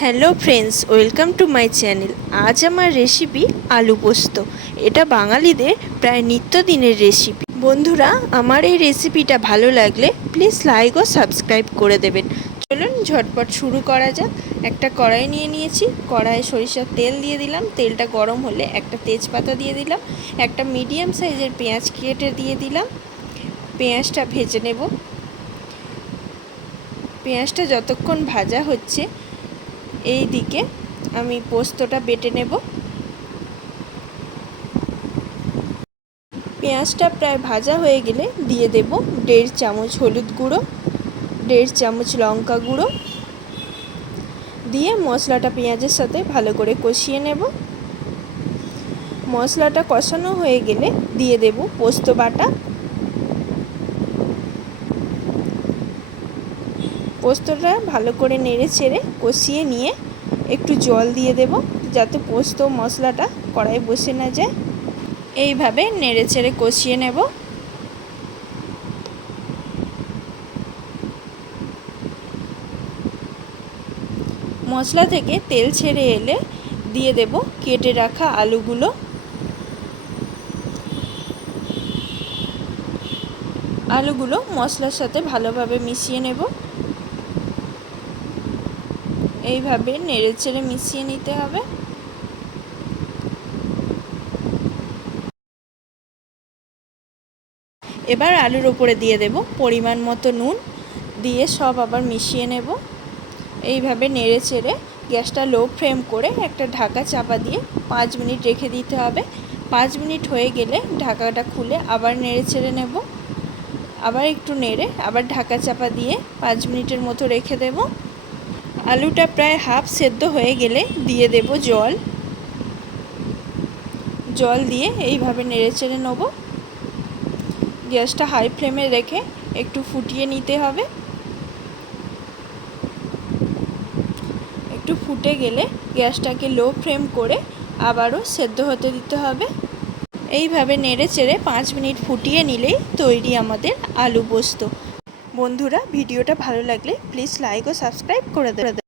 Hello friends, welcome to my channel. আজ আমার recipe আলু পোস্ত। এটা বাঙালিদের প্রায় নিত্যদিনের রেসিপি। বন্ধুরা, আমার এই রেসিপিটা ভালো লাগলে প্লিজ লাইক ও সাবস্ক্রাইব করে দেবেন। চলুন ঝটপট শুরু করা যাক। একটা কড়াই নিয়ে নিয়েছি, কড়াইয়ে সরিষার তেল দিয়ে দিলাম। তেলটা গরম হলে একটা তেজপাতা দিয়ে দিলাম, একটা মিডিয়াম সাইজের পেঁয়াজ কেটে দিয়ে দিলাম। পেঁয়াজটা ভেজে নেব। পেঁয়াজটা যতক্ষণ ভাজা হচ্ছে এই দিকে আমি পোস্তটা বেটে নেব। পেঁয়াজটা প্রায় ভাজা হয়ে গেলে দিয়ে দেব 1.5 চামচ হলুদ গুঁড়ো, 1.5 চামচ লঙ্কা গুঁড়ো দিয়ে মশলাটা পেঁয়াজের সাথে ভালো করে কষিয়ে নেব। মশলাটা কষানো হয়ে গেলে দিয়ে দেব পোস্ত বাটা। পোস্তটা ভালো করে নেড়ে চেড়ে কষিয়ে নিয়ে একটু জল দিয়ে দেব, যাতে পোস্ত মশলাটা কড়াই বসে না যায়। এইভাবে নেড়ে চেড়ে কষিয়ে নেব। মশলা থেকে তেল ছেড়ে এলে দিয়ে দেব কেটে রাখা আলুগুলো। আলুগুলো মশলার সাথে ভালোভাবে মিশিয়ে নেব। এইভাবে নেড়ে চেড়ে মিশিয়ে নিতে হবে। এবার আলুর ওপরে দিয়ে দেব পরিমাণ মতো নুন, দিয়ে সব আবার মিশিয়ে নেব। এইভাবে নেড়ে চেড়ে গ্যাসটা লো ফ্লেম করে একটা ঢাকা চাপা দিয়ে 5 মিনিট রেখে দিতে হবে। 5 মিনিট হয়ে গেলে ঢাকাটা খুলে আবার নেড়ে চেড়ে নেব। আবার একটু নেড়ে আবার ঢাকা চাপা দিয়ে 5 মিনিটের মতো রেখে দেব। আলুটা প্রায় হাফ সেদ্ধ হয়ে গেলে দিয়ে দেব জল। জল দিয়ে এইভাবে নেড়ে চেড়ে নেব। গ্যাসটা হাই ফ্লেমে রেখে একটু ফুটিয়ে নিতে হবে। একটু ফুটে গেলে গ্যাসটাকে লো ফ্লেম করে আবারও সেদ্ধ হতে দিতে হবে। এইভাবে নেড়ে চেড়ে 5 মিনিট ফুটিয়ে নিলেই তৈরি আমাদের আলু পোস্ত। বন্ধুরা, ভিডিওটা ভালো লাগলে প্লিজ লাইক ও সাবস্ক্রাইব করে দেবেন।